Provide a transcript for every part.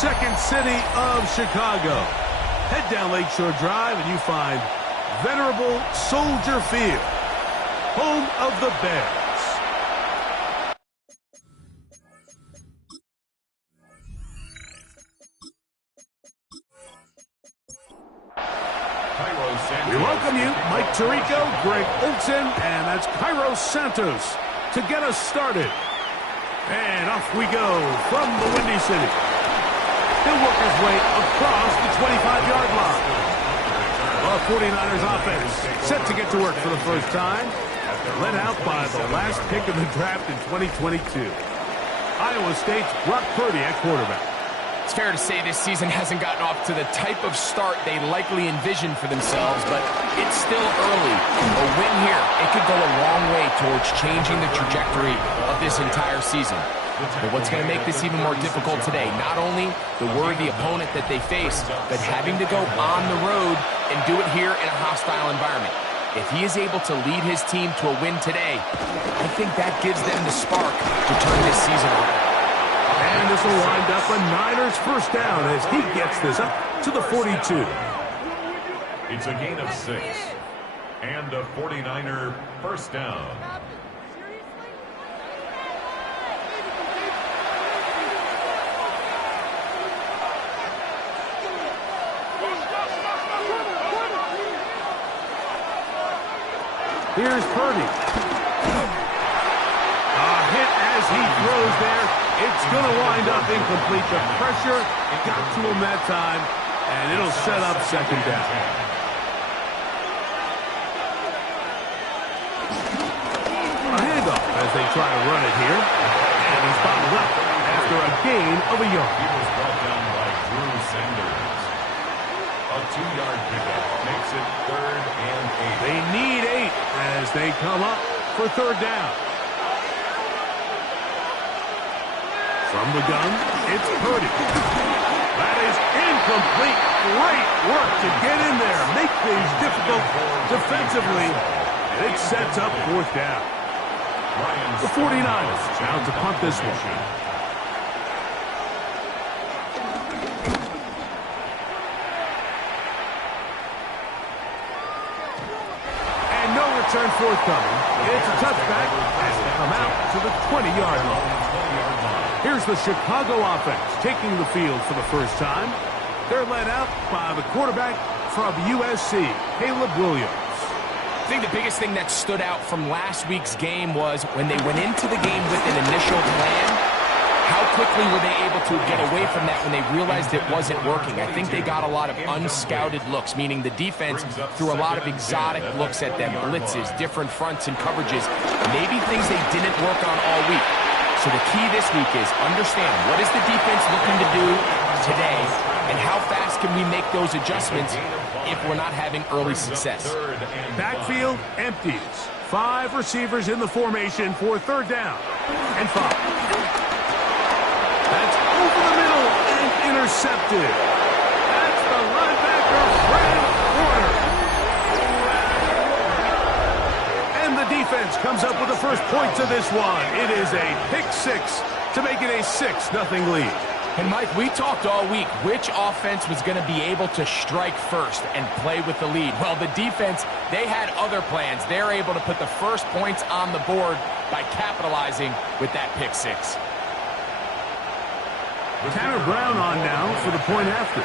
second city of Chicago. Head down Lakeshore Drive and you find venerable Soldier Field, home of the Bears. We welcome you, Mike Tirico, Greg Olson, and that's Cairo Santos to get us started. And off we go from the Windy City. He'll work his way across the 25-yard line. The 49ers offense set to get to work for the first time. Led out by the last pick of the draft in 2022. Iowa State's Brock Purdy at quarterback. It's fair to say this season hasn't gotten off to the type of start they likely envisioned for themselves, but it's still early. A win here, it could go a long way towards changing the trajectory of this entire season. But what's going to make this even more difficult today, not only the worthy opponent that they face, but having to go on the road and do it here in a hostile environment. If he is able to lead his team to a win today, I think that gives them the spark to turn this season around. And this will wind up a Niners first down as he gets this up to the 42. It's a gain of 6. And a 49er first down. Here's Purdy. A hit as he throws there. It's going to wind up incomplete. The pressure got to him that time, and it'll set up second down. A handoff as they try to run it here. And he's bottled up after a gain of a yard. He was brought down by Drew Sanders. A 2-yard pickup makes it 3rd and 8. They need 8 as they come up for third down. From the gun, it's Purdy. That is incomplete. Great work to get in there, make things difficult defensively, and it sets up fourth down. The 49ers now to punt this one. And no return forthcoming. It's a touchback as they come out to the 20-yard line. Here's the Chicago offense taking the field for the first time. They're led out by the quarterback from USC, Caleb Williams. I think the biggest thing that stood out from last week's game was when they went into the game with an initial plan, how quickly were they able to get away from that when they realized it wasn't working. I think they got a lot of unscouted looks, meaning the defense threw a lot of exotic looks at them, blitzes, different fronts and coverages, maybe things they didn't work on all week. So the key this week is understand what is the defense looking to do today and how fast can we make those adjustments if we're not having early success. Backfield empties. 5 receivers in the formation for third down and 5. That's over the middle and intercepted. That's the linebacker, Fred Warner. And the defense comes up with the first points of this one. It is a pick 6 to make it a 6-0 lead. And Mike, we talked all week which offense was going to be able to strike first and play with the lead. Well, the defense, they had other plans. They're able to put the first points on the board by capitalizing with that pick 6. Tanner Brown on now for the point after.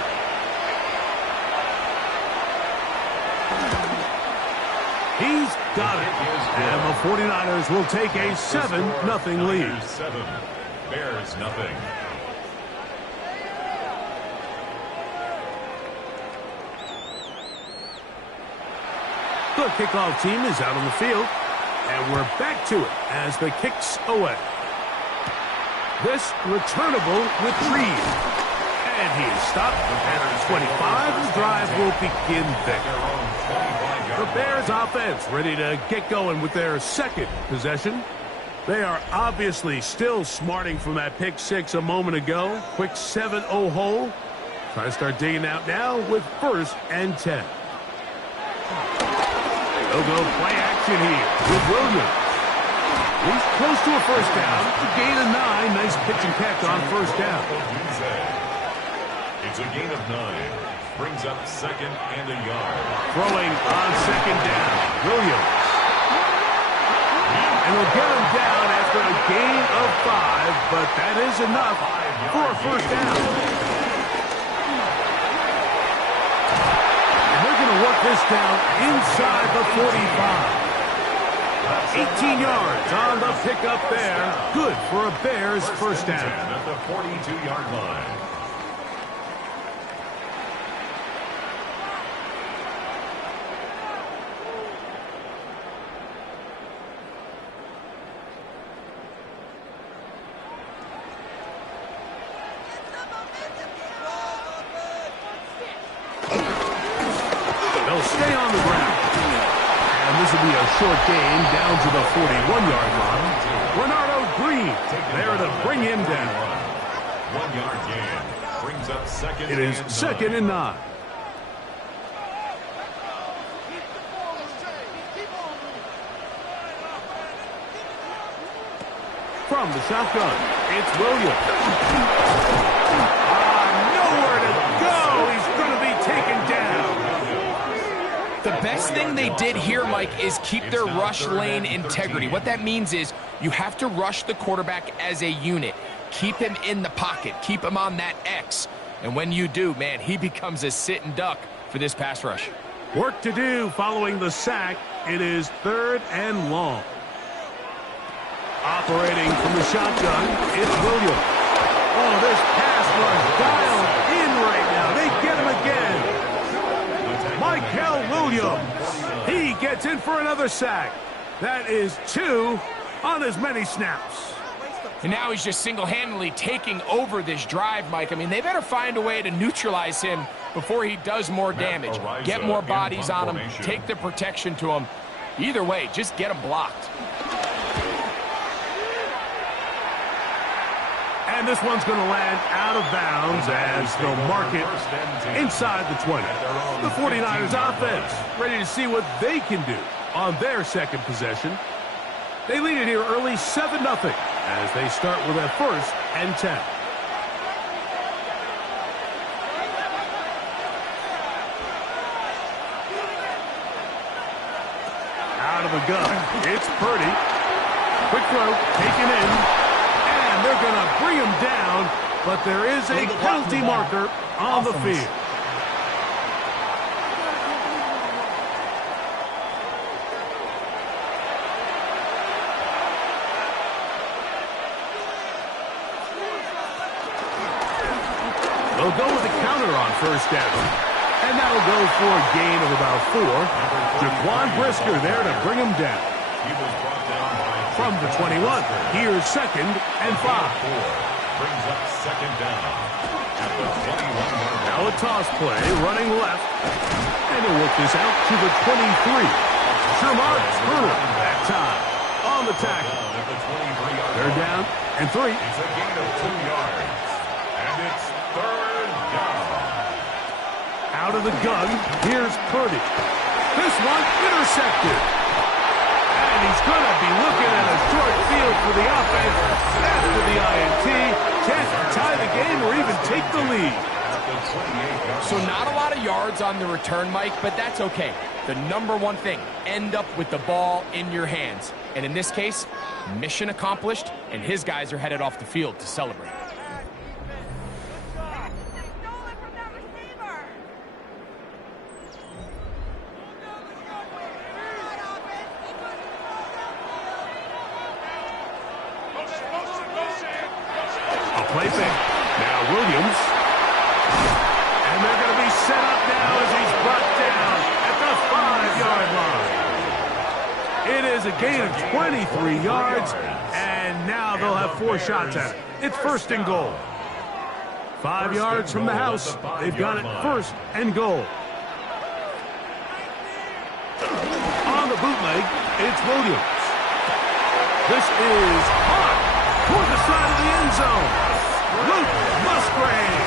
He's got it. And the 49ers will take a 7-0 lead. 7, Bears nothing. The kickoff team is out on the field, and we're back to it as the kick's away. This returnable retrieve. And he is stopped at 25. The drive will begin there. The Bears offense ready to get going with their second possession. They are obviously still smarting from that pick 6 a moment ago. Quick 7-0 hole. Try to start digging out now with 1st and 10. They'll go play action here with Williams. He's close to a first down. A gain of 9. Nice pitch and catch on first down. It's a gain of 9. Brings up 2nd and a yard. Throwing on 2nd down. Williams. And they'll get him down after a gain of 5, but that is enough for a first down. And they're going to work this down inside the 45. 18 yards on the pickup there. Good for a Bears first down. At the 42-yard line. They'll stay on the ground. And this will be a short gain down to the 41-yard line. Renardo Green there to bring him down. 1-yard gain. Brings up 2nd. It is 2nd and 9. From the shotgun, it's Williams. Nowhere to go. He's going to be taken down. The best thing they did here, Mike, is keep their rush lane integrity. What that means is you have to rush the quarterback as a unit. Keep him in the pocket. Keep him on that X. And when you do, man, he becomes a sitting duck for this pass rush. Work to do following the sack. It is 3rd and long. Operating from the shotgun, it's Williams. Oh, this pass rush dialed in right now. They get him again. Michael Williams. He gets in for another sack. That is 2 on as many snaps. And now he's just single-handedly taking over this drive, Mike. I mean, they better find a way to neutralize him before he does more damage. Get more bodies on him, take the protection to him. Either way, just get him blocked. And this one's going to land out of bounds as they'll mark it inside the 20. The 49ers offense ready to see what they can do on their second possession. They lead it here early 7-0 as they start with a 1st and 10. Out of the gun, it's Purdy. Quick throw, taken in. And they're going to bring him down, but there is a penalty marker on the field. They'll go with a counter on 1st down. And that'll go for a gain of about 4. Jaquan Brisker there to bring him down. He was brought down by from the 21. Here's 2nd and 5. Brings up 2nd down at the 21-yard line. Now a toss play running left. And he'll work this out to the 23. Sherman Turner that time on the tackle. At the 23-yard They're line. down and 3. It's a gain of 2 yards. And it's 3rd down. Out of the gun, here's Purdy. This one intercepted. And he's going to be looking at a short field for the offense after the INT. Chance to tie the game or even take the lead. So not a lot of yards on the return, Mike, but that's okay. The number one thing, end up with the ball in your hands. And in this case, mission accomplished, and his guys are headed off the field to celebrate. Play fake. Now Williams. And they're going to be set up now as he's brought down at the 5-yard line. It is a gain of 23 yards, and now they'll have 4 shots at it. It's 1st and goal. 5 yards from the house. They've got it 1st and goal. On the bootleg, it's Williams. This is hot toward the side of the end zone. Luke Musgrave,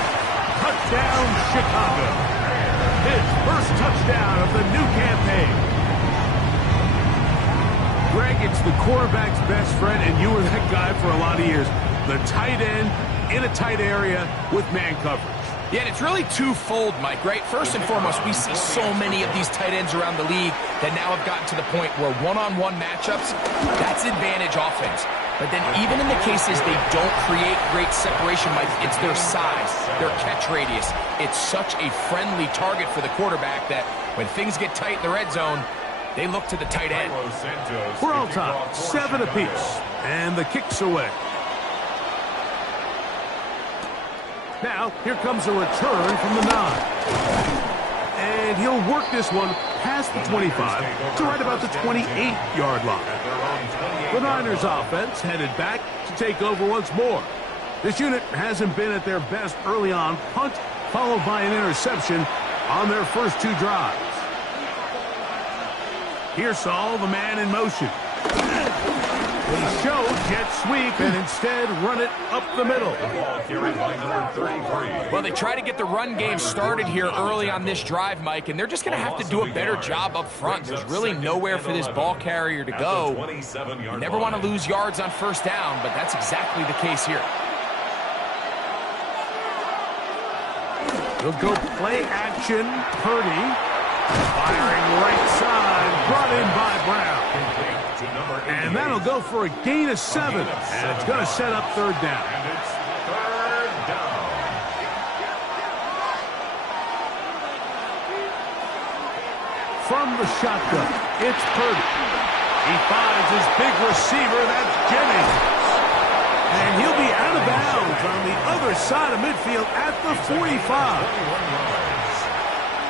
touchdown Chicago. His first touchdown of the new campaign. Greg, it's the quarterback's best friend, and you were that guy for a lot of years. The tight end in a tight area with man coverage. Yeah, and it's really twofold, Mike, right? First and foremost, we see so many of these tight ends around the league that now have gotten to the point where one-on-one matchups, that's advantage offense. But then even in the cases they don't create great separation, Mike, it's their size, their catch radius. It's such a friendly target for the quarterback that when things get tight in the red zone, they look to the tight end. We're all tied, 7 apiece, and the kick's away. Now, here comes a return from the 9. And he'll work this one past the 25 to right about the 28-yard line. The Niners offense headed back to take over once more. This unit hasn't been at their best early on. Punt followed by an interception on their first 2 drives. Here's Saul, the man in motion. He showed jet sweep and instead run it up the middle. Well, they try to get the run game started here early on this drive, Mike, and they're just going to have to do a better job up front. There's really nowhere for this ball carrier to go. You never want to lose yards on first down, but that's exactly the case here. He'll go play action. Purdy firing right side, brought in by Brown. And that'll go for a gain of 7. And it's going to set up 3rd down. And it's 3rd down. From the shotgun, it's Purdy. He finds his big receiver, that's Jennings. And he'll be out of bounds on the other side of midfield at the 45.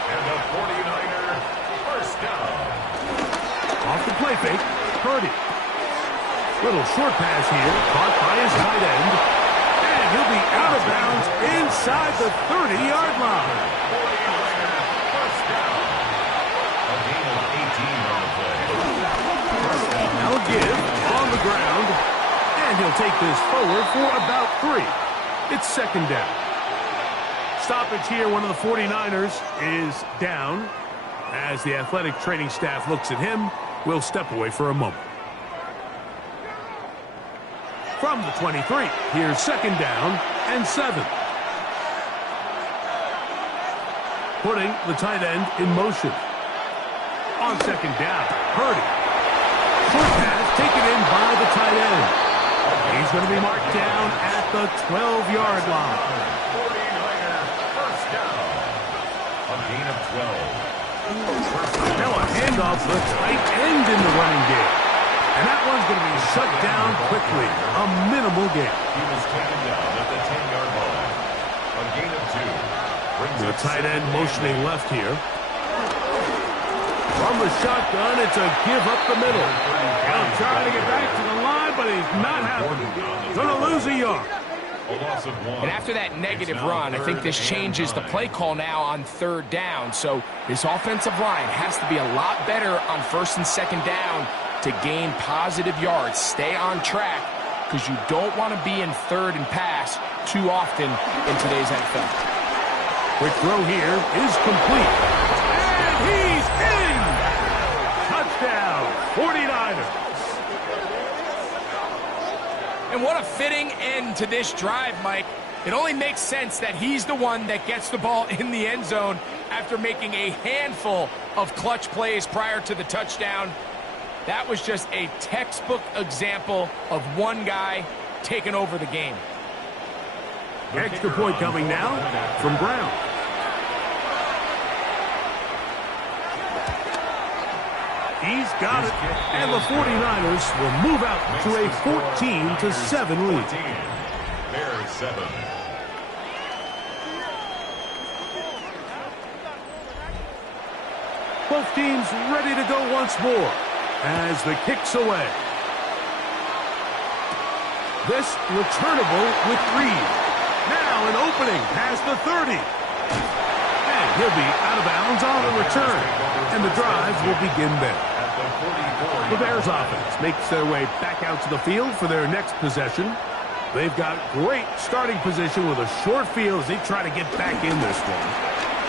And the 49er first down. Off the play fake, Purdy. Little short pass here, caught by his tight end. And he'll be out of bounds inside the 30-yard line. 49er first down. A gain of 18 on the play. Now a give on the ground. And he'll take this forward for about 3. It's 2nd down. Stoppage here, one of the 49ers is down. As the athletic training staff looks at him, we'll step away for a moment. From the 23, here's 2nd down and 7. Putting the tight end in motion. On 2nd down, Purdy. Short pass taken in by the tight end. He's going to be marked down at the 12-yard line. 49er first down. A gain of 12. Now a handoff to the tight end in the running game. And that one's going to be shut down quickly. A minimal gain. He was taken down at the 10-yard line. A gain of 2. The tight end motioning left here. From the shotgun, it's a give up the middle. Now trying to get back to the line, but he's not happening. Going to lose a yard. A loss of 1. And after that negative run, I think this changes the play call now on 3rd down. So this offensive line has to be a lot better on 1st and 2nd down to gain positive yards. Stay on track because you don't want to be in 3rd and pass too often in today's NFL. Quick throw here is complete. And he's in! Touchdown, 49ers. And what a fitting end to this drive, Mike. It only makes sense that he's the one that gets the ball in the end zone after making a handful of clutch plays prior to the touchdown. That was just a textbook example of one guy taking over the game. Extra point coming now from Brown. He's got it, and the 49ers will move out to a 14-7 lead. Bears 7. Both teams ready to go once more as the kick's away. This returnable with Reed. Now an opening past the 30. And he'll be out of bounds on the return. And the drive will begin there. The Bears offense makes their way back out to the field for their next possession. They've got great starting position with a short field as they try to get back in this one.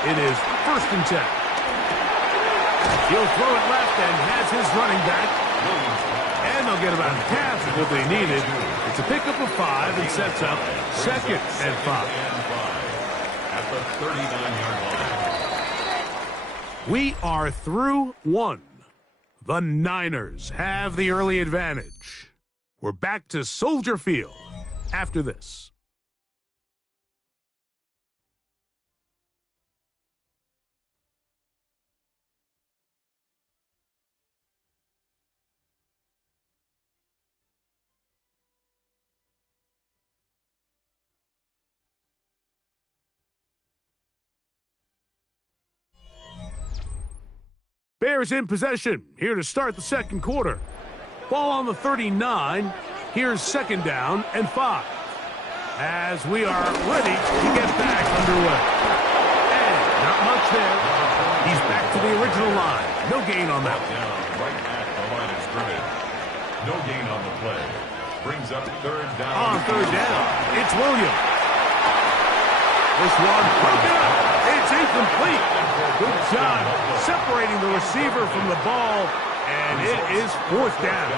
It is 1st and 10. He'll throw it left and has his running back. And they'll get about half of what they needed. It's a pickup of 5 and sets up 2nd and 5. At the 39-yard line. We are through one. The Niners have the early advantage. We're back to Soldier Field after this. Bears in possession, here to start the second quarter. Ball on the 39. Here's second down and 5. As we are ready to get back underway. And not much there. He's back to the original line. No gain on that. Down right at the line of scrimmage. No gain on the play. Brings up third down. On third down, it's Williams. This one broken up. It's incomplete. Good job separating the receiver from the ball, and it is fourth down.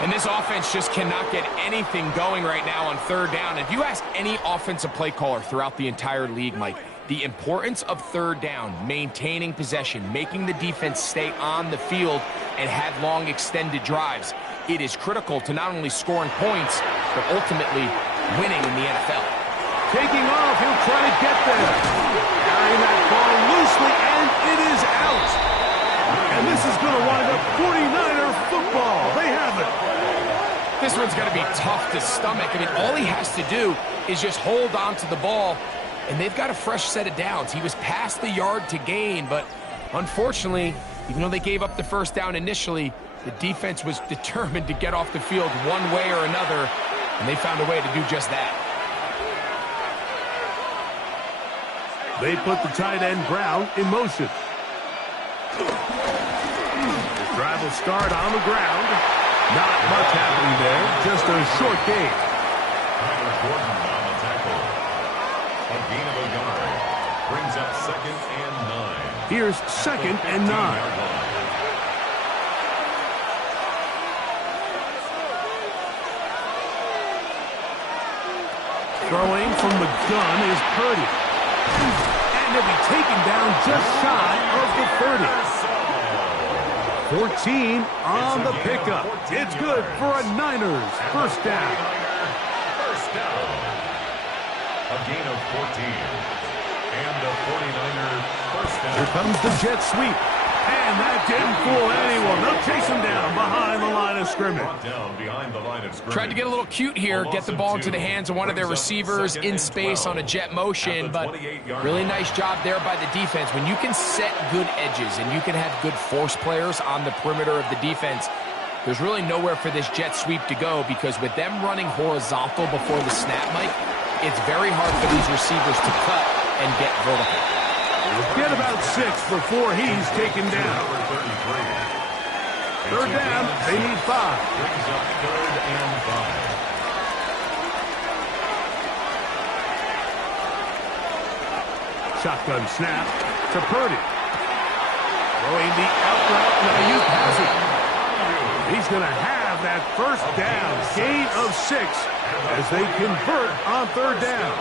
And this offense just cannot get anything going right now on third down. If you ask any offensive play caller throughout the entire league, Mike, the importance of third down, maintaining possession, making the defense stay on the field and have long extended drives, it is critical to not only scoring points, but ultimately winning in the NFL. Taking off, he'll try to get there. Carrying that ball loosely, and it is out. And this is going to wind up 49er football. They have it. This one's going to be tough to stomach. I mean, all he has to do is just hold on to the ball, and they've got a fresh set of downs. He was past the yard to gain, but unfortunately, even though they gave up the first down initially, the defense was determined to get off the field one way or another, and they found a way to do just that. They put the tight end Brown in motion. The drive will start on the ground. Not much happening there, just a short gain. Tyler Gordon on the tackle. A gain of a yard. Brings up second and 9. Here's second and 9. Throwing from the gun is Purdy. And he'll be taken down just shy of the 30. 14 on the pickup. It's good for a Niners first down. First down. A gain of 14. And the 49er first down. Here comes the jet sweep. And that didn't fool anyone. They'll chase him down behind the line of scrimmage. Down behind the line of scrimmage. Tried to get a little cute here, get the ball into the hands of one of their receivers in space on a jet motion, but really nice job there by the defense. When you can set good edges and you can have good force players on the perimeter of the defense, there's really nowhere for this jet sweep to go, because with them running horizontal before the snap, Mike, it's very hard for these receivers to cut and get vertical. Get about 6 before he's taken down. Third down, they need 5. Brings up third and 5. Shotgun snap to Purdy. Throwing the out route, and Ayuk has it. He's going to have that first down, gain of 6, as they convert on third down.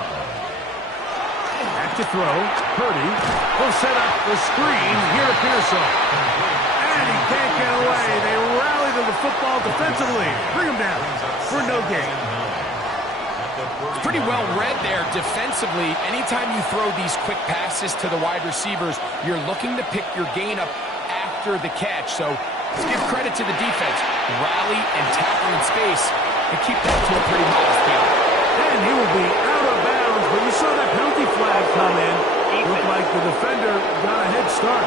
Back to throw, Purdy will set up the screen here to Pearson. And he can't get away. They rally to the football defensively. Bring him down for no gain. It's pretty well read there defensively. Anytime you throw these quick passes to the wide receivers, you're looking to pick your gain up after the catch. So let's give credit to the defense. Rally and tackle in space and keep that to a pretty modest gain. And he will be out of bounds, but you saw that penalty flag come in. Looked like the defender got a head start.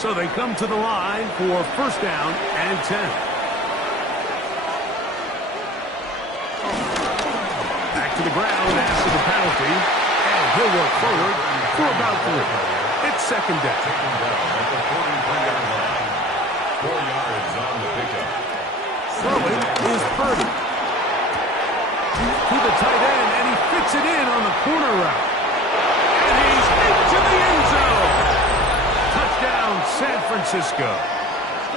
So they come to the line for first down and 10. Back to the ground after the penalty. And he'll work forward for about 3. It's second down. Taken down at the 43-yard line. 4 yards on the pickup. Throwing is Purdy. To the tight end, and he fits it in on the corner route. And he's into the end zone. Touchdown, San Francisco.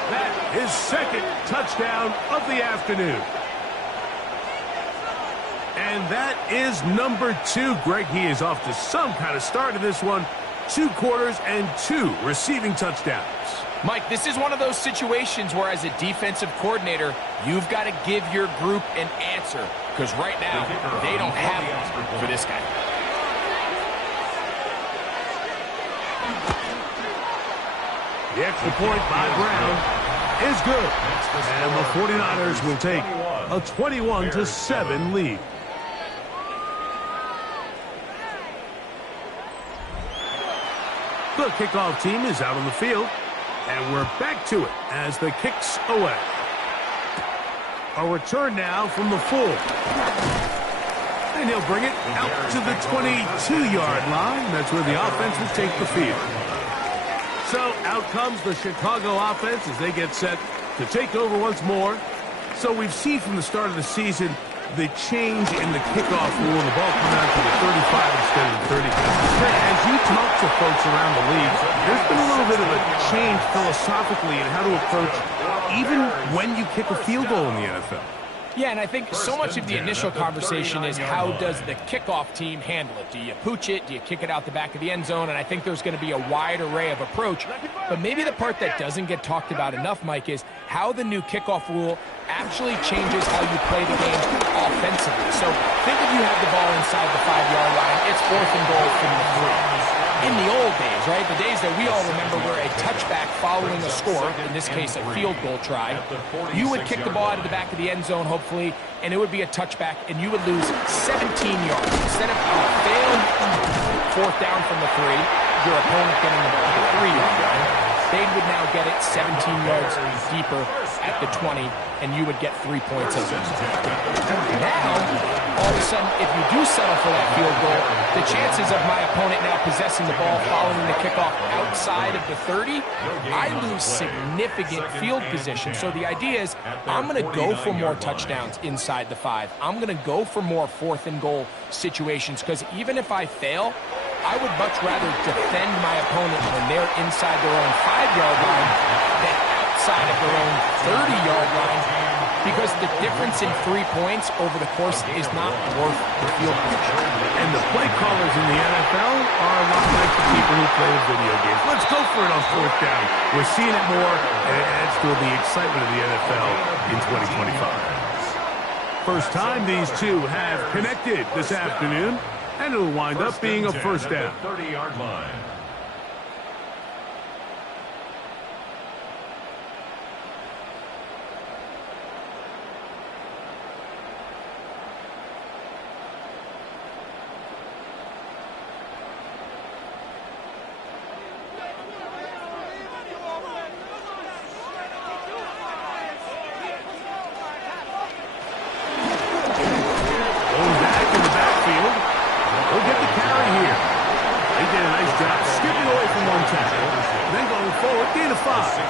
That is second touchdown of the afternoon. And that is number 2. Greg, he is off to some kind of start in this one. 2 quarters and 2 receiving touchdowns. Mike, this is one of those situations where as a defensive coordinator, you've got to give your group an answer. Because right now, they don't have one for this guy. The extra point by Brown is good. And the 49ers will take a 21-7 lead. The kickoff team is out on the field, and we're back to it as the kicks away. A return now from the full. And he'll bring it out to the 22-yard line. That's where the offense will take the field. So out comes the Chicago offense as they get set to take over once more. So we've seen from the start of the season the change in the kickoff rule. The ball coming out to the 35 instead of the 30. As you talk to folks around the league, there's been a little bit of a change philosophically in how to approach even when you kick a field goal in the NFL. Yeah, and I think so much of the initial conversation is how does the kickoff team handle it? Do you pooch it? Do you kick it out the back of the end zone? And I think there's going to be a wide array of approach. But maybe the part that doesn't get talked about enough, Mike, is how the new kickoff rule actually changes how you play the game offensively. So think if you have the ball inside the 5-yard line, it's 4th and goal from the 3. In the old days, right, the days that we all remember were a touchback following a score, in this case a field goal try, you would kick the ball out of the back of the end zone, hopefully, and it would be a touchback, and you would lose 17 yards. Instead of failing 4th down from the 3, your opponent getting the ball at the 3-yard line, they would now get it 17 yards deeper at the 20, and you would get 3 points as well. Now, all of a sudden, if you do settle for that field goal, the chances of my opponent now possessing the ball following the kickoff outside of the 30, I lose significant field position. So the idea is I'm going to go for more touchdowns inside the 5. I'm going to go for more 4th and goal situations because even if I fail, I would much rather defend my opponent when they're inside their own 5-yard line than outside of their own 30-yard line, because the difference in 3 points over the course is not worth the field position. And the play callers in the NFL are a lot like the people who play the video games. Let's go for it on 4th down. We're seeing it more, and it adds to the excitement of the NFL in 2025. First time these two have connected this afternoon, and it'll wind up being a 1st down. 30-yard line.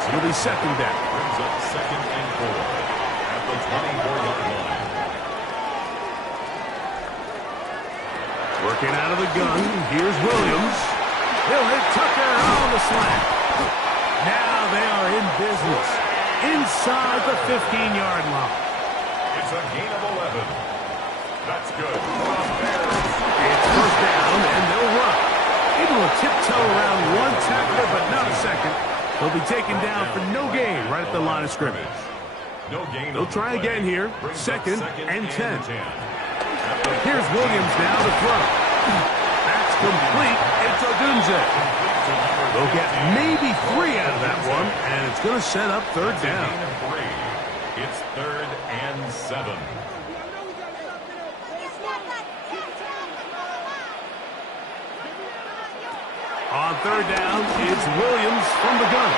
It'll be 2nd down. Brings up 2nd and 4 at the 24-yard line. Working out of the gun. Here's Williams. He'll hit Tucker on the slant. Now they are in business inside the 15-yard line. It's a gain of 11. That's good. It's 1st down, and they'll run. Able to tiptoe around one tackler, but not a second. They'll be taken down for no gain right at the line of scrimmage. No gain. They'll try again here. 2nd and 10. Here's Williams now to throw. That's complete. It's Odunze. They'll get maybe 3 out of that one, and it's going to set up 3rd down. It's 3rd and 7. On 3rd down, it's Williams from the gun.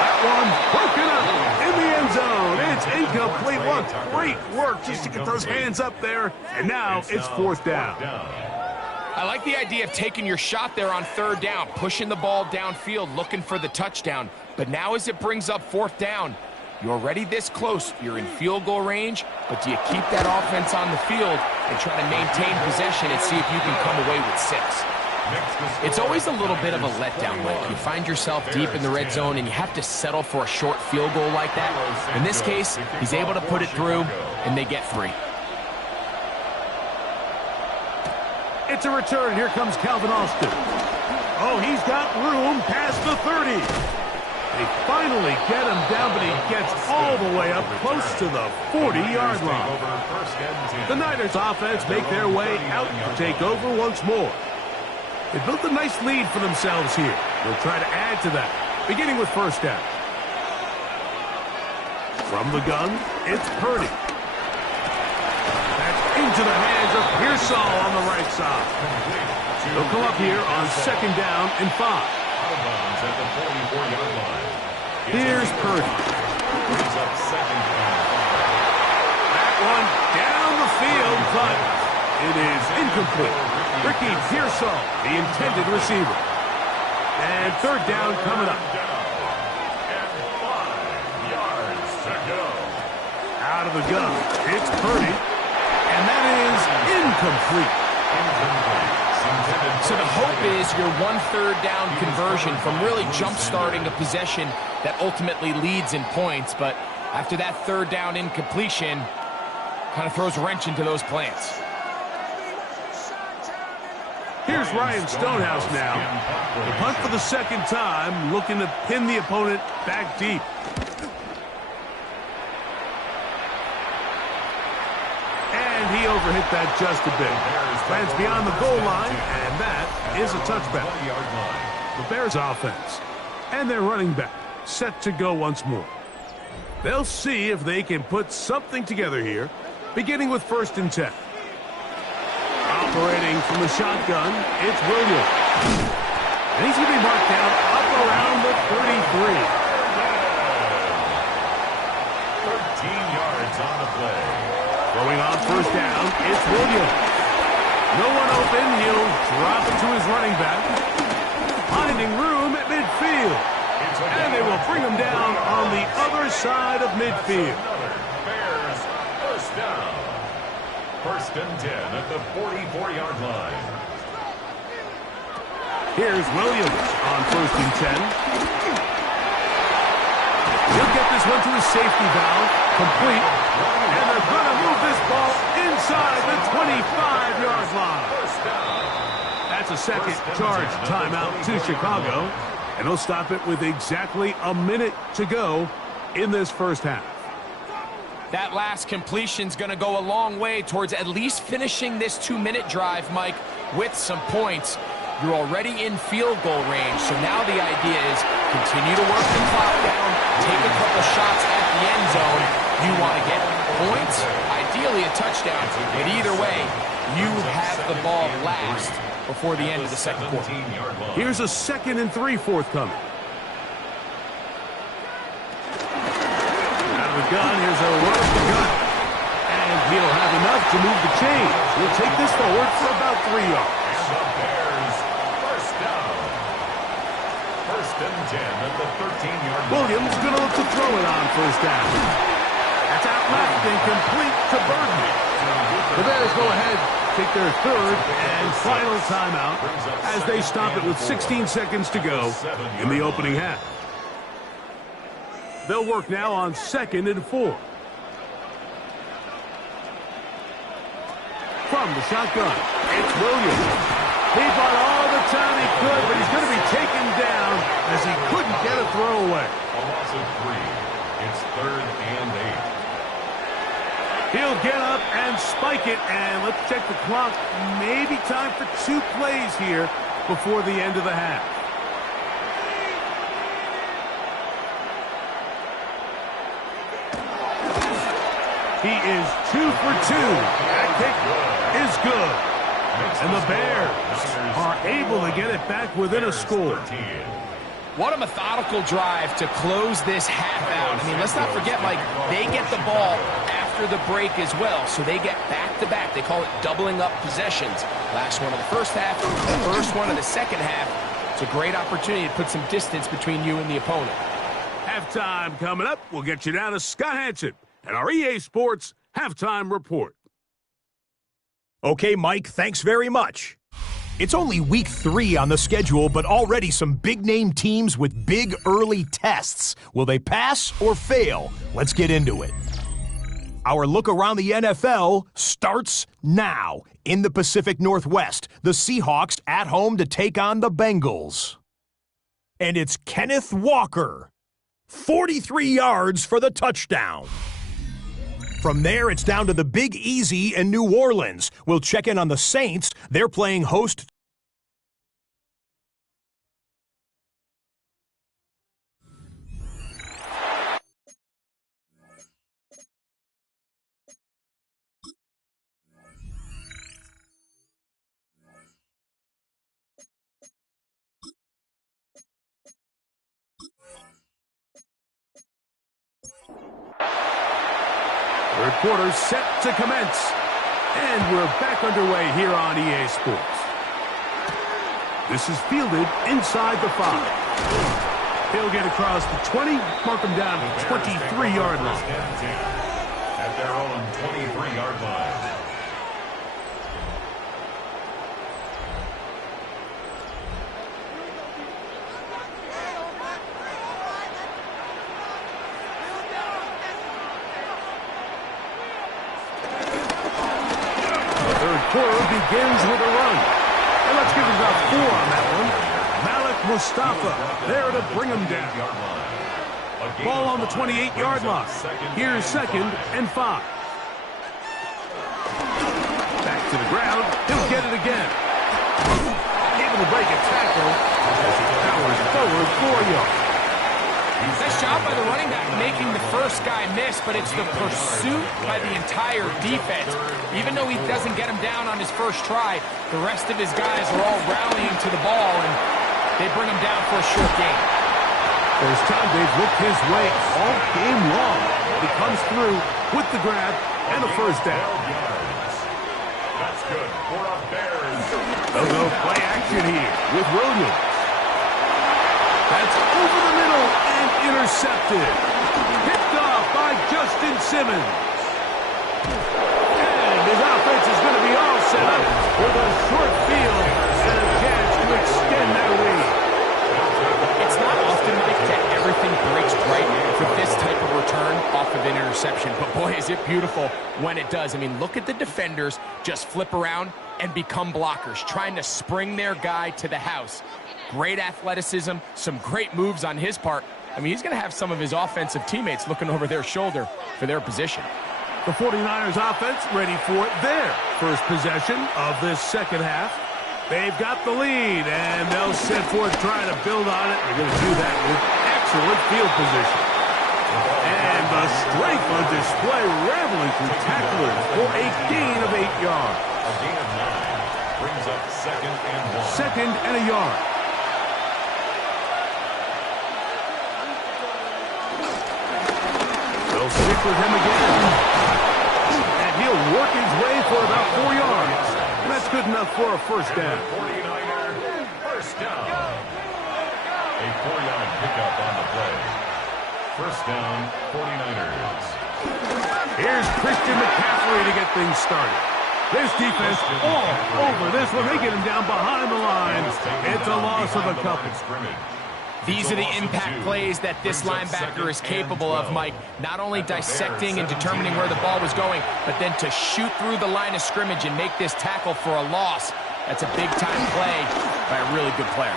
That one broken up in the end zone. It's incomplete. What great work just to get those hands up there. And now it's 4th down. I like the idea of taking your shot there on 3rd down, pushing the ball downfield, looking for the touchdown. But now as it brings up 4th down, you're already this close. You're in field goal range, but do you keep that offense on the field and try to maintain possession and see if you can come away with 6? It's always a little bit of a letdown, Mike. You find yourself deep in the red zone, and you have to settle for a short field goal like that. In this case, he's able to put it through, and they get 3. It's a return. Here comes Calvin Austin. Oh, he's got room past the 30. They finally get him down, but he gets all the way up close to the 40-yard line. The Niners offense make their way out to take over once more. They built a nice lead for themselves here. They'll try to add to that, beginning with first down. From the gun, it's Purdy. That's into the hands of Pearsall on the right side. They'll come up here on second down and 5. At the 44-yard line. Here's Purdy. He's up second down. That one down the field, but it is incomplete. Ricky Pearsall, the intended receiver. And third down coming up. And 5 yards to go. Out of the gun, it's Purdy. And that is incomplete. So the hope is your 1/3 down conversion from really jump-starting a possession that ultimately leads in points. But after that 3rd down incompletion, kind of throws a wrench into those plans. Here's Ryan Stonehouse now. The punt for the second time, looking to pin the opponent back deep. And he overhit that just a bit. Lands beyond the goal line, and that is a touchback. The Bears offense and their running back set to go once more. They'll see if they can put something together here, beginning with 1st and 10. Operating from the shotgun, it's Williams. And he's going to be marked down up around the 33. 13 yards on the play. Throwing on first down, it's Williams. No one open, he'll drop it to his running back. Finding room at midfield. And they will bring him down on the other side of midfield. Bears first down. 1st and 10 at the 44-yard line. Here's Williams on 1st and 10. He'll get this one to his safety valve, complete. And they're going to move this ball inside the 25-yard line. That's a second charge timeout to Chicago. And they'll stop it with exactly a minute to go in this first half. That last completion's going to go a long way towards at least finishing this 2-minute drive, Mike, with some points. You're already in field goal range, so now the idea is continue to work the clock down, take a couple shots at the end zone. You want to get points, ideally a touchdown, but either way, you have the ball last before the end of the second quarter. Here's a 2nd and 3 forthcoming. Out of the gun, here's a run of the gun. And he'll have enough to move the chains. He'll take this forward for about 3 yards. And the Bears first down. 1st and 10 at the 13-yard line. Williams going to look to throw it on first down. That's out left and complete to Burton. The Bears go ahead, take their 3rd and final timeout as they stop it with 16 seconds to go in the opening half. They'll work now on 2nd and 4. From the shotgun, it's Williams. He bought all the time he could, but he's going to be taken down as he couldn't get a throwaway. A loss of 3. It's 3rd and 8. He'll get up and spike it, and let's check the clock. Maybe time for 2 plays here before the end of the half. He is 2 for 2. That kick is good. And the Bears are able to get it back within a score. What a methodical drive to close this half out. I mean, let's not forget, Mike, they get the ball after the break as well, so they get back-to-back. They call it doubling up possessions. Last one of the first half, the first one of the second half. It's a great opportunity to put some distance between you and the opponent. Halftime coming up. We'll get you down to Scott Hanson and our EA Sports Halftime Report. Okay, Mike, thanks very much. It's only week 3 on the schedule, but already some big-name teams with big early tests. Will they pass or fail? Let's get into it. Our look around the NFL starts now. In the Pacific Northwest, the Seahawks at home to take on the Bengals. And it's Kenneth Walker. 43 yards for the touchdown. From there, it's down to the Big Easy in New Orleans. We'll check in on the Saints. They're playing host. Third quarter set to commence. And we're back underway here on EA Sports. This is fielded inside the 5. He'll get across the 20, mark him down at the 23-yard line. At their own 23-yard line. Quarter begins with a run. And let's give him about 4 on that one. Malik Mustafa there to bring him down. Ball on the 28-yard line. Here's 2nd and 5. Back to the ground. He'll get it again. Able to break a tackle as he powers forward 4 yards. Nice job by the running back making the first guy miss, but it's the pursuit by the entire defense. Even though he doesn't get him down on his first try, the rest of his guys are all rallying to the ball, and they bring him down for a short gain. First time they've looked his way all game long. He comes through with the grab and a first down. That's good for a Bears. They'll go play action here with Williams. That's over the middle and intercepted. Picked off by Justin Simmons. And his offense is going to be all set up with a short field and a chance to extend that lead. It's not often that everything breaks right for this type of return off of an interception, but boy, is it beautiful when it does. I mean, look at the defenders just flip around and become blockers, trying to spring their guy to the house. Great athleticism, some great moves on his part. I mean, he's going to have some of his offensive teammates looking over their shoulder for their position. The 49ers offense ready for their first possession of this second half. They've got the lead, and they'll set forth trying to build on it. They're going to do that with excellent field position. And the strength on display, rattling through tacklers for a gain of 8 yards. A gain of 9 brings up 2nd and 1. 2nd and a yard. They'll stick with him again. And he'll work his way for about 4 yards. And that's good enough for a first down. 49er first down. A 4-yard pickup on the play. First down, 49ers. Here's Christian McCaffrey to get things started. This defense all over this one. They get him down behind the line. It's a loss of a couple. These are the impact plays that this linebacker is capable of, Mike. Not only dissecting and determining where the ball was going, but then to shoot through the line of scrimmage and make this tackle for a loss. That's a big-time play by a really good player.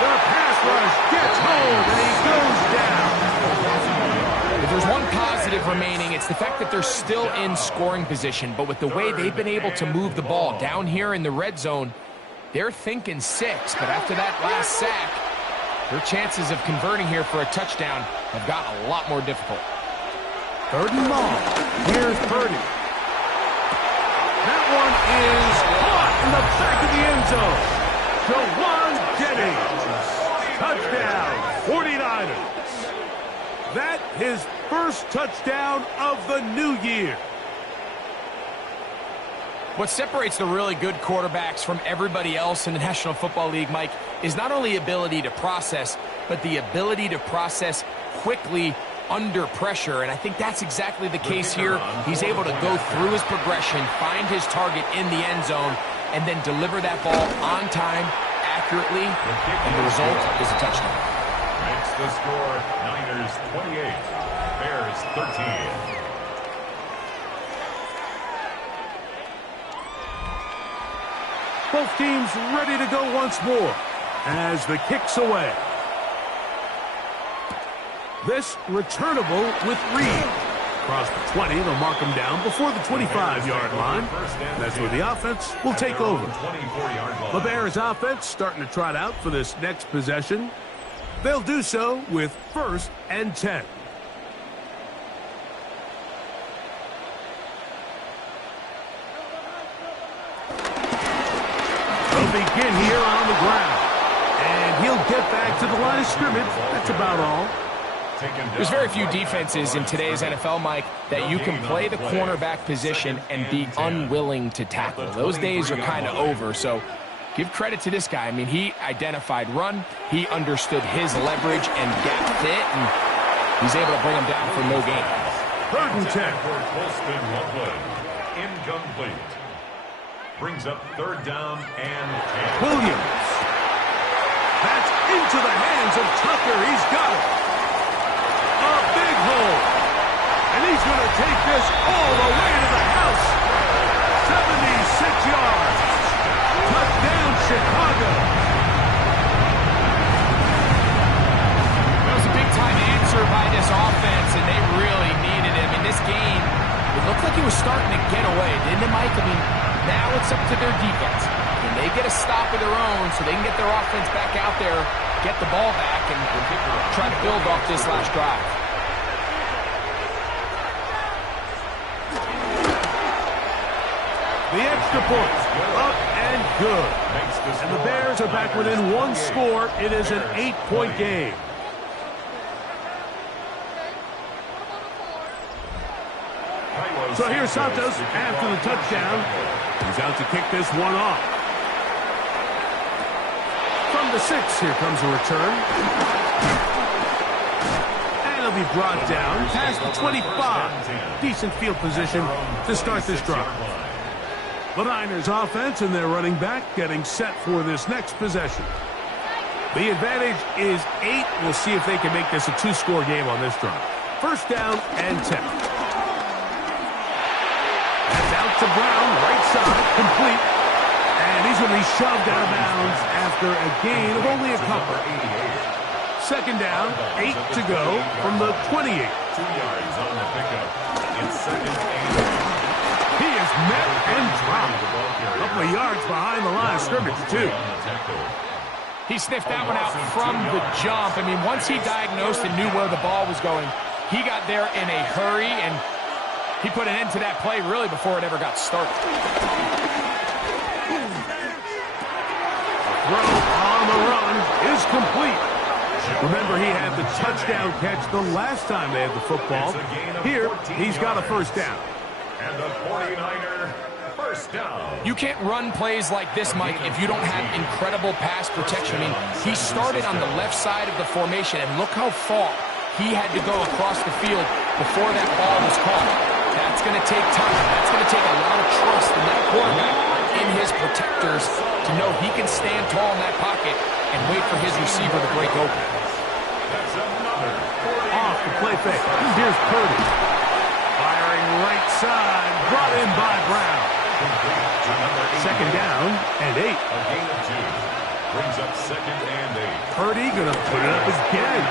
The pass rush gets hold, and he goes down. If there's one positive remaining, it's the fact that they're still in scoring position. But with the way they've been able to move the ball down here in the red zone, they're thinking 6, but after that last sack, their chances of converting here for a touchdown have gotten a lot more difficult. 3rd and long. Here's Purdy. That one is caught in the back of the end zone. Jawan Jennings. Touchdown, 49ers. That his first touchdown of the new year. What separates the really good quarterbacks from everybody else in the National Football League, Mike, is not only ability to process, but the ability to process quickly under pressure. And I think that's exactly the case here. He's able to go through his progression, find his target in the end zone, and then deliver that ball on time, accurately, and the result is a touchdown. Makes the score Niners 28, Bears 13. Both teams ready to go once more as the kick's away. This returnable with Reed. Across the 20, they'll mark him down before the 25-yard line. That's where the offense will take over. The Bears offense starting to trot out for this next possession. They'll do so with 1st and 10. They'll begin here on the ground. And he'll get back to the line of scrimmage. That's about all. There's very few defenses in today's NFL, Mike, that you can play the cornerback position and be unwilling to tackle. Those days are kind of over, so give credit to this guy. I mean, he identified run, he understood his leverage and gap fit, and he's able to bring him down for no gain. 3rd and 10. Incomplete. Brings up 3rd down and 10. Williams. That's into the hands of Tucker. He's got it. A big hole. And he's going to take this all the way to the house. 76 yards. Touchdown, Chicago. That was a big-time answer by this offense, and they really needed him. In this game, it looked like he was starting to get away, didn't it, Mike? I mean, now it's up to their defense. Can they get a stop of their own so they can get their offense back out there, get the ball back, and try to build off this last drive? The extra point, up and good. And the Bears are back within 1 score. It is an 8-point game. So here's Santos after the touchdown. He's out to kick this one off. From the 6, here comes a return. And he'll be brought down past the 25. Decent field position to start this drive. The Niners offense and their running back getting set for this next possession. The advantage is 8. We'll see if they can make this a 2-score game on this drive. 1st down and 10. That's out to Brown, right side, complete. And he's going to be shoved out of bounds after a gain of only a couple. 2nd down, 8 to go from the 28. 2 yards on the pickup. It's 2nd and 8. He is met and dropped. A couple of yards behind the line of scrimmage, too. He sniffed that one out from the jump. I mean, once he diagnosed and knew where the ball was going, he got there in a hurry, and he put an end to that play really before it ever got started. Throw on the run is complete. Remember, he had the touchdown catch the last time they had the football. Here, he's got a 1st down. And the 49er 1st down. You can't run plays like this, Mike, if you don't have incredible pass protection. I mean, he started on the left side of the formation, and look how far he had to go across the field before that ball was caught. That's going to take time. That's going to take a lot of trust in that quarterback, in his protectors, to know he can stand tall in that pocket and wait for his receiver to break open. That's another Off the play fake. Here's Purdy. Firing right side. Brought in by Brown. 2nd down and 8. A gain of 2. Brings up 2nd and 8. Purdy going to put it up again.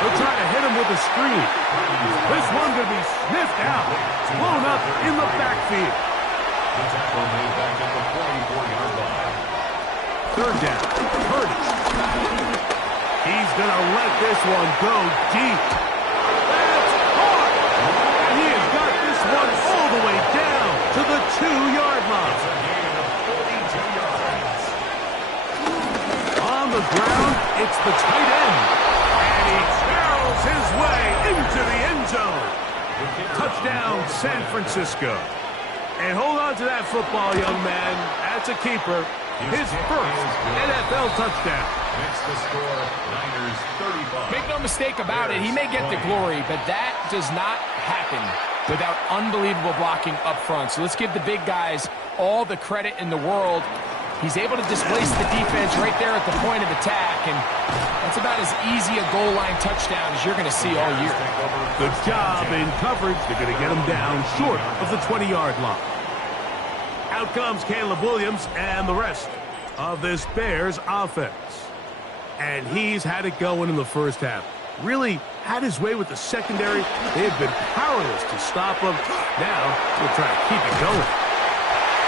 They'll try to hit him with a screen. This one going to be sniffed out. Blown up in the backfield. The tackle made back at the 44-yard line. 3rd down. Purdy. He's going to let this one go deep. That's hard. And he has got this one all the way down to the 2-yard line. A gain of 42 yards. On the ground, it's the tight end. And he barrels his way into the end zone. Touchdown, San Francisco. And hold on to that football, young man. That's a keeper. His 1st NFL touchdown. Makes the score Niners 35. Make no mistake about it, he may get the glory, but that does not happen happen without unbelievable blocking up front. So let's give the big guys all the credit in the world. He's able to displace the defense right there at the point of attack, and that's about as easy a goal line touchdown as you're going to see all year. Good job in coverage. They're going to get him down short of the 20-yard line. Out comes Caleb Williams and the rest of this Bears offense. And he's had it going in the first half. Really had his way with the secondary. They have been powerless to stop him. Now we'll try to keep it going.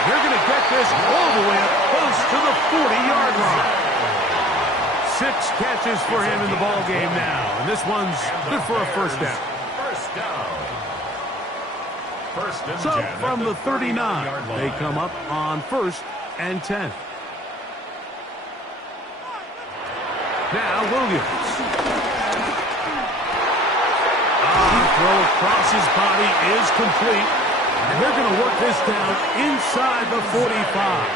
They're going to get this all the way up close to the 40-yard line. 6 catches for him in the ball game now. And this one's good for a first down. First down. First and So 10 from the 39, 39-yard line. they come up on 1st and 10. Now Williams. Throw across his body is complete. And they're going to work this down inside the 45.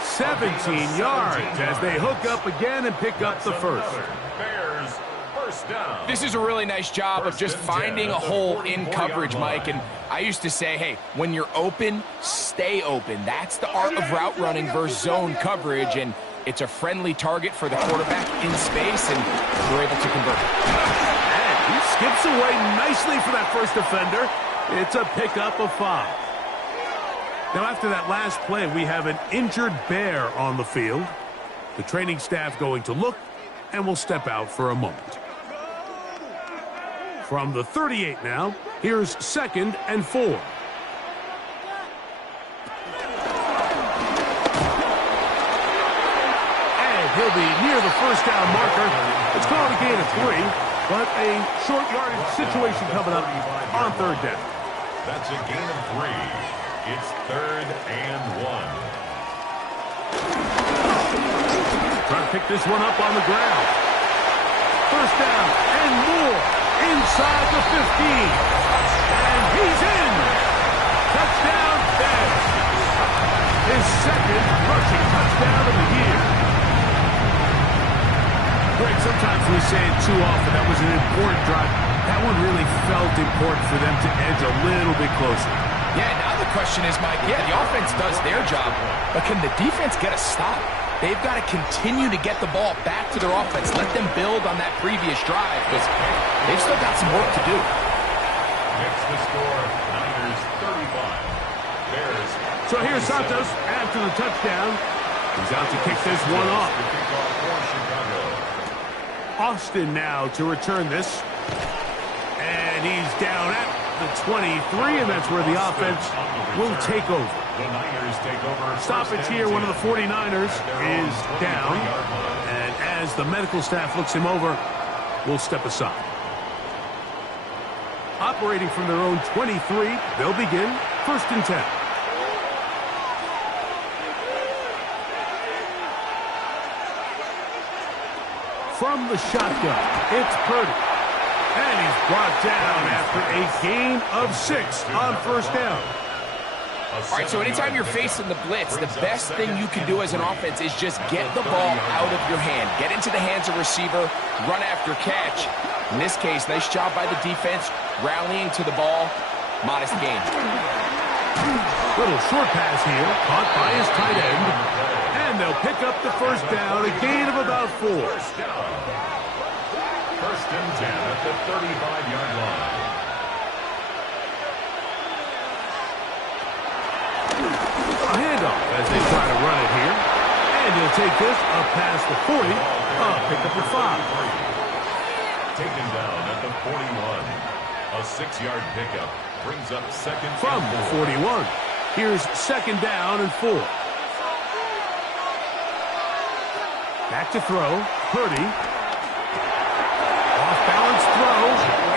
17 yards as they hook up again and pick up the first. Bears first down. This is a really nice job of just finding a hole in coverage, Mike. And I used to say, hey, when you're open, stay open. That's the art of route running versus zone coverage. And it's a friendly target for the quarterback in space, and we're able to convert. And he skips away nicely for that first defender. It's a pickup of 5. Now, after that last play, we have an injured Bear on the field. The training staff going to look, and will step out for a moment. From the 38 now, here's 2nd and 4. And he'll be near the first down marker. It's called a gain of 3, but a short yardage situation coming up on 3rd down. That's a gain of 3. It's 3rd and 1. Trying to pick this one up on the ground. First down and more inside the 15. And he's in. Touchdown, Bears. His 2nd rushing touchdown of the year. Greg, sometimes we say it too often. That was an important drive. That one really felt important for them to edge a little bit closer. Yeah, now the question is, Mike, yeah, the offense does their job, but can the defense get a stop? They've got to continue to get the ball back to their offense. Let them build on that previous drive, because they've still got some work to do. Next the score, Niners 35. Bears. So here's Santos after the touchdown. He's out to kick this one off. The kickoff for Chicago. Austin now to return this. And he's down at the 23, and that's where the offense will take over. The Niners take over. Stoppage here, one of the 49ers is down. And as the medical staff looks him over, we'll step aside. Operating from their own 23, they'll begin 1st and 10. From the shotgun, it's Purdy. And he's brought down after a gain of 6 on 1st down. All right, so anytime you're facing the blitz, the best thing you can do as an offense is just get the ball out of your hand. Get into the hands of receiver, run after catch. In this case, nice job by the defense, rallying to the ball. Modest gain. Little short pass here, caught by his tight end. And they'll pick up the first down, a gain of about 4. First down. 1st and 10 at the 35-yard line. A handoff as they try to run it here. And he'll take this up past the 40. Pick up the 5. Taken down at the 41. A 6-yard pickup brings up 2nd From and the 4. 41. Here's 2nd down and 4. Back to throw. Purdy. Off-balance throw.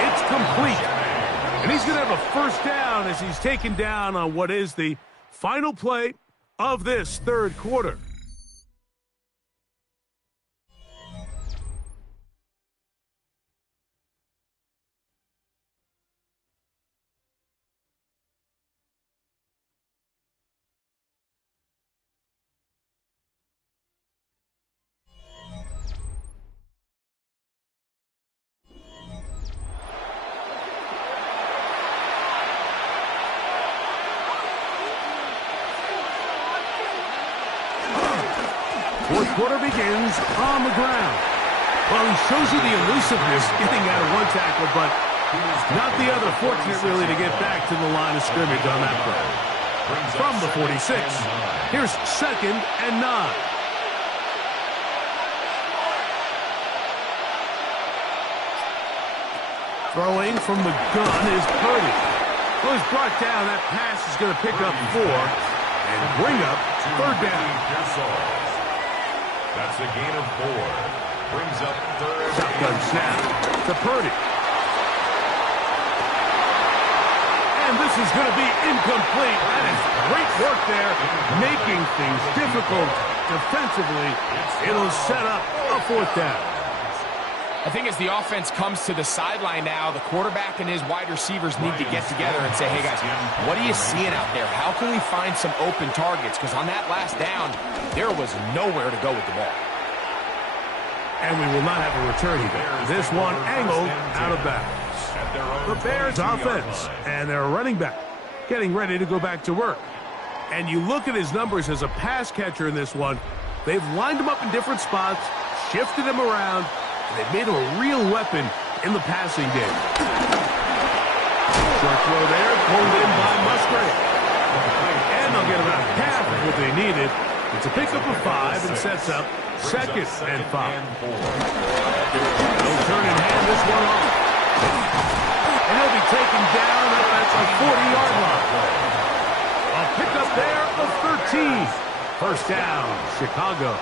It's complete. And he's going to have a first down as he's taken down on what is the final play of this 3rd quarter. quarter begins on the ground. Well, he shows you the elusiveness getting out of one tackle, but not the other. Fortunate, really, to get back to the line of scrimmage on that play. From the 46, here's 2nd and 9. Throwing from the gun is Purdy. Well, he's brought down. That pass is going to pick up 4 and bring up 3rd down. That's a gain of 4. Brings up 3rd. Shotgun snap to Purdy. And this is going to be incomplete. That is great work there, making things difficult defensively. It'll set up a 4th down. I think as the offense comes to the sideline now, the quarterback and his wide receivers need to get together and say, hey, guys, what are you seeing out there? How can we find some open targets? Because on that last down, there was nowhere to go with the ball. And we will not have a return either. This one angled out of bounds. The Bears offense and their running back getting ready to go back to work. And you look at his numbers as a pass catcher in this one. They've lined him up in different spots, shifted him around, and they've made him a real weapon in the passing game. Short throw there, pulled in by Musgrave. And they'll get about half of what they needed. It's a pickup of 5 and sets up 2nd and 5. They'll turn and hand this one off. And he'll be taken down at the 40-yard line. A pickup there of 13. First down, Chicago.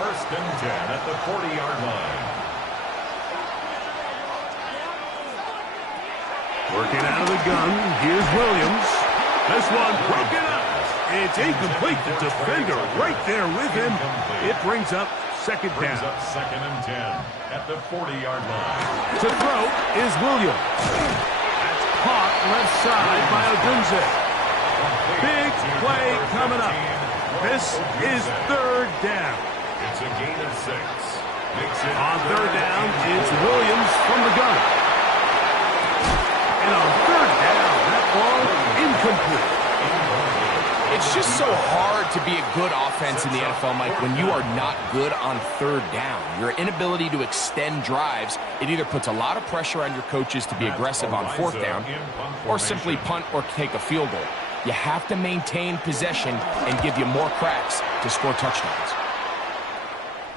1st and 10 at the 40-yard line. Working out of the gun, here's Williams. This one broken up. It's incomplete. The defender right there with him. It brings up 2nd down. Brings up 2nd and 10 at the 40-yard line. To throw is Williams. That's caught left side by Odunze. Big play coming up. This is 3rd down. It's a gain of 6. On 3rd down, it's Williams from the gun. And on 3rd down, that ball incomplete. It's just so hard to be a good offense in the NFL, Mike, when you are not good on 3rd down. Your inability to extend drives, it either puts a lot of pressure on your coaches to be aggressive on 4th down or simply punt or take a field goal. You have to maintain possession and give you more cracks to score touchdowns.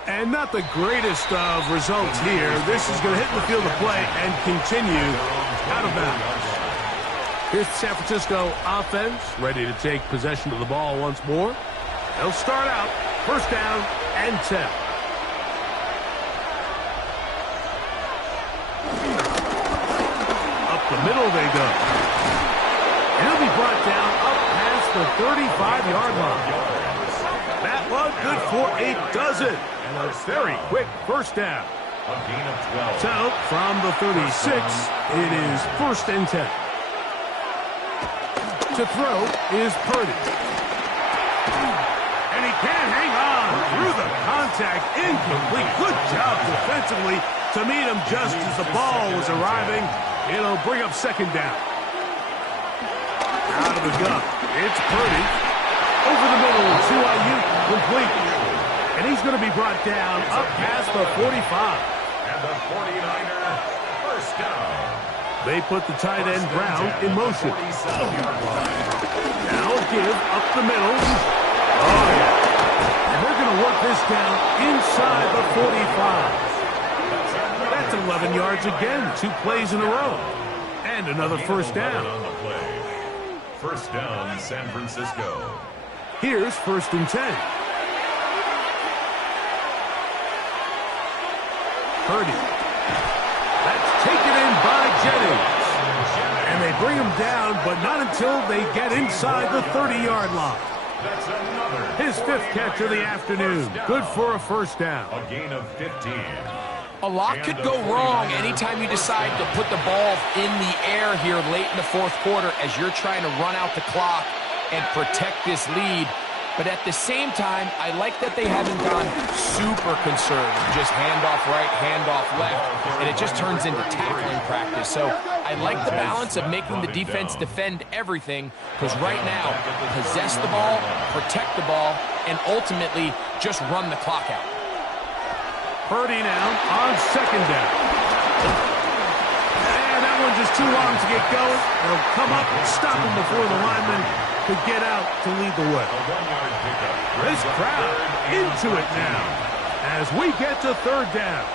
And not the greatest of results here. This is going to hit the field of play and continue out of bounds. Here's the San Francisco offense, ready to take possession of the ball once more. They'll start out 1st down and 10. Up the middle they go. And he'll be brought down up past the 35-yard line. That one good for a dozen. And a very quick 1st down. A gain of 12. So, from the 36, it is 1st and 10. To throw is Purdy. And he can't hang on through the contact. Incomplete. Good job defensively to meet him just as the ball was arriving. It'll bring up 2nd down. Out of the gun. It's Purdy. Over the middle to Ayuk. Complete. And he's going to be brought down up past the 45. And the 49er, 1st down. They put the tight end Brown in motion. Now give up the middle. Oh, yeah. And they're going to work this down inside the 45. That's 11 yards again. 2 plays in a row. And another 1st down. On the play. 1st down, San Francisco. Here's 1st and 10. Purdy. That's taken in by Jennings. And they bring him down, but not until they get inside the 30-yard line. That's another. His 5th catch of the afternoon. Good for a 1st down. A gain of 15. A lot could go wrong anytime you decide to put the ball in the air here late in the 4th quarter as you're trying to run out the clock and protect this lead. But at the same time, I like that they haven't gone super conservative. Just handoff right, handoff left, and it just turns into tackling practice. So I like the balance of making the defense defend everything, because right now, possess the ball, protect the ball, and ultimately just run the clock out. Purdy now on second down. And that one just too long to get going. They'll come up and stop him before the lineman could get out to lead the way. This crowd into it now as we get to third down.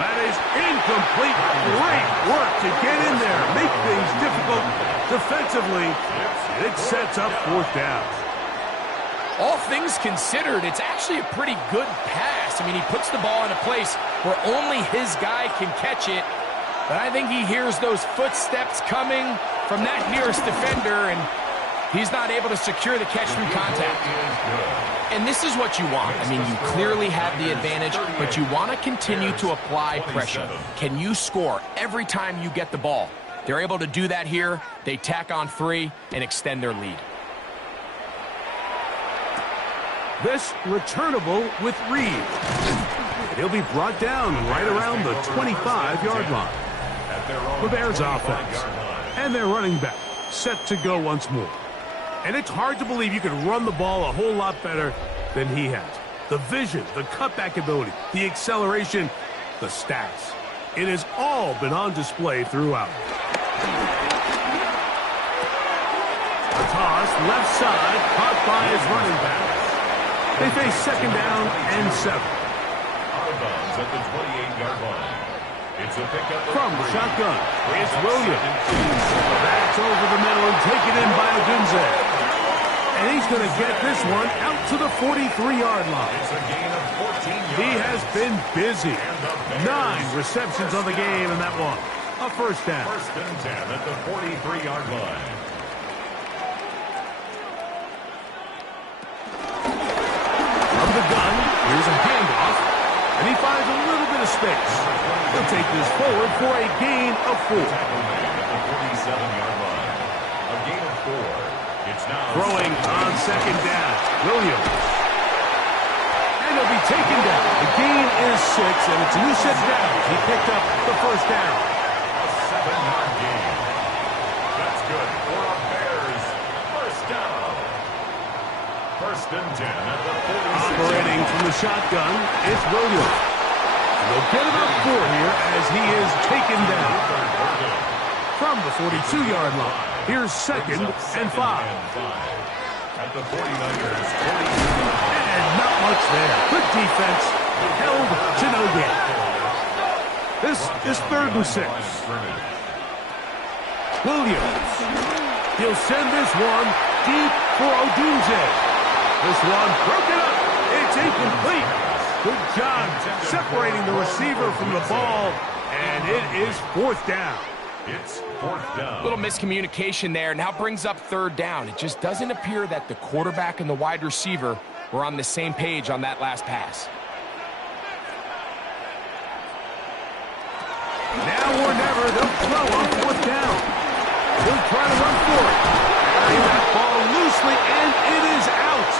That is incomplete. Great work to get in there, make things difficult defensively. It sets up fourth down. All things considered, it's actually a pretty good pass. I mean, he puts the ball in a place where only his guy can catch it. But I think he hears those footsteps coming from that nearest defender, and he's not able to secure the catch through contact. And this is what you want. I mean, you clearly have the advantage, but you want to continue to apply pressure. Can you score every time you get the ball? They're able to do that here. They tack on 3 and extend their lead. This returnable with Reed. He'll be brought down right around the 25-yard line. The Bears offense and their running back set to go once more. And it's hard to believe you can run the ball a whole lot better than he has. The vision, the cutback ability, the acceleration, the stats. It has all been on display throughout. The toss, left side, caught by his running back. They face second down and 7. Out of bounds at the 28-yard line. It's a pickup from the shotgun. It's Williams. That's over the middle and taken in by Odunze. And he's going to get this one out to the 43-yard line. It's a gain of 14 yards. He has been busy. 9 receptions on the game in that one. A first down. First and 10 at the 43-yard line. From the gun, here's a handoff, and he finds a little bit of space. He'll take this forward for a gain of 4. At the 47-yard line. A gain of 4. It's now throwing on second down. Williams. And he'll be taken down. The gain is 6, and it's a new set of downs. He picked up the first down. a 7-yard gain. That's good for a Bears first down. First and 10 at the 46. Operating from the shotgun, it's Williams. They'll get about 4 here as he is taken down. From the 42-yard line, here's second and 5. At the 49ers, 40. And not much there. Good defense, held to no gain. This is third and 6. Williams. He'll send this one deep for Odunze. This one broken up. It's incomplete. Good job separating the receiver from the ball, and it is fourth down. It's fourth down. Little miscommunication there. Now brings up third down. It just doesn't appear that the quarterback and the wide receiver were on the same page on that last pass. Now or never, they'll throw on fourth down. He'll try to run for it. Carrying that ball loosely, and it is out.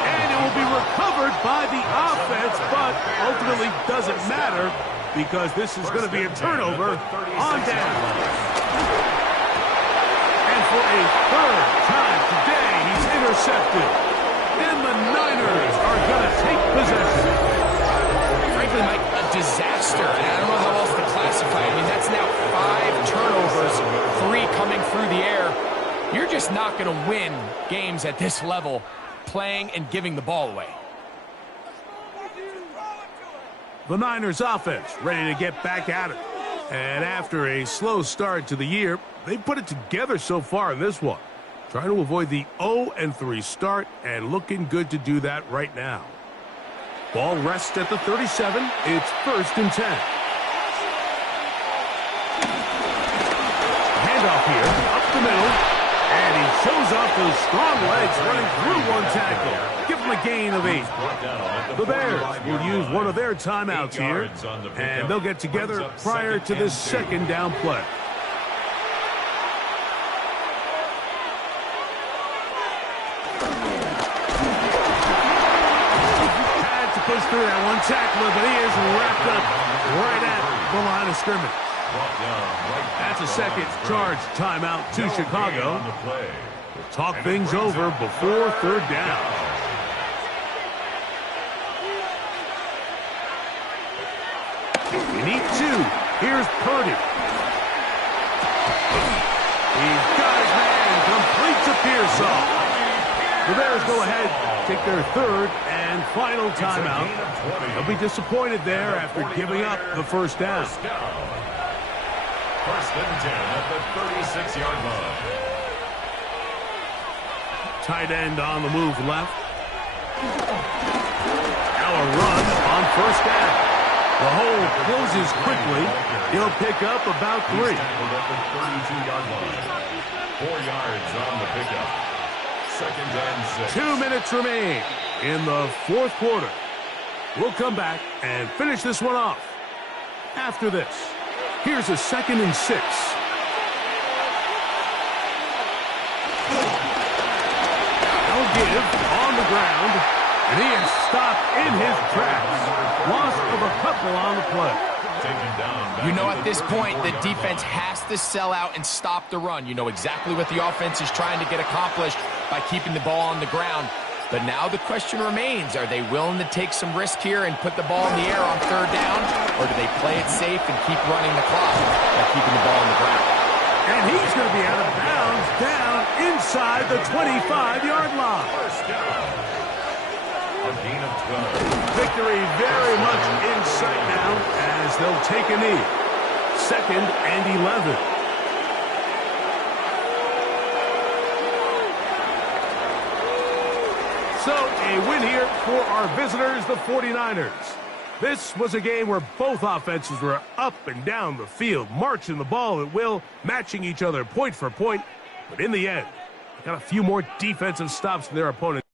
And it will be recovered by the offense, but ultimately doesn't matter because this is going to be a turnover on down. And for a third time today, he's intercepted. And the Niners are going to take possession. Frankly, Mike, a disaster. And I don't know how else to classify it. I mean, that's now 5 turnovers, 3 coming through the air. You're just not going to win games at this level playing and giving the ball away. The Niners offense ready to get back at it. And after a slow start to the year, they put it together so far in this one. Trying to avoid the 0-3 start and looking good to do that right now. Ball rests at the 37. It's first and 10. Handoff here, up the middle. And he shows off those strong legs running through one tackle. Give him a gain of 8. The Bears will use one of their timeouts here, and they'll get together prior to this second down play. Had to push through that one tackler, but he is wrapped up right at the line of scrimmage. That's a second charge timeout to Chicago. We'll talk things over before third down. We need 2. Here's Purdy. He's got his man. Completes a Pearsall. The Bears go ahead, take their third and final timeout. They'll be disappointed there after giving up the first down. First and 10 at the 36-yard line. Tight end on the move left. Now a run on first down. The hole closes quickly. He'll pick up about 3. Tackled at the 32-yard line. 4 yards on the pickup. Second and 6. 2 minutes remain in the fourth quarter. We'll come back and finish this one off. After this, here's a 2nd and 6. They'll give on the ground, and he is stopped in his tracks. Loss of a couple on the play. You know, at this point, the defense has to sell out and stop the run. You know exactly what the offense is trying to get accomplished by keeping the ball on the ground. But now the question remains, are they willing to take some risk here and put the ball in the air on third down? Or do they play it safe and keep running the clock by keeping the ball on the ground? And he's going to be out of bounds down inside the 25-yard line. First down. A gain of 12. Victory very much in sight now as they'll take a knee. 2nd and 11. So a win here for our visitors, the 49ers. This was a game where both offenses were up and down the field, marching the ball at will, matching each other point for point. But in the end, they got a few more defensive stops than their opponents.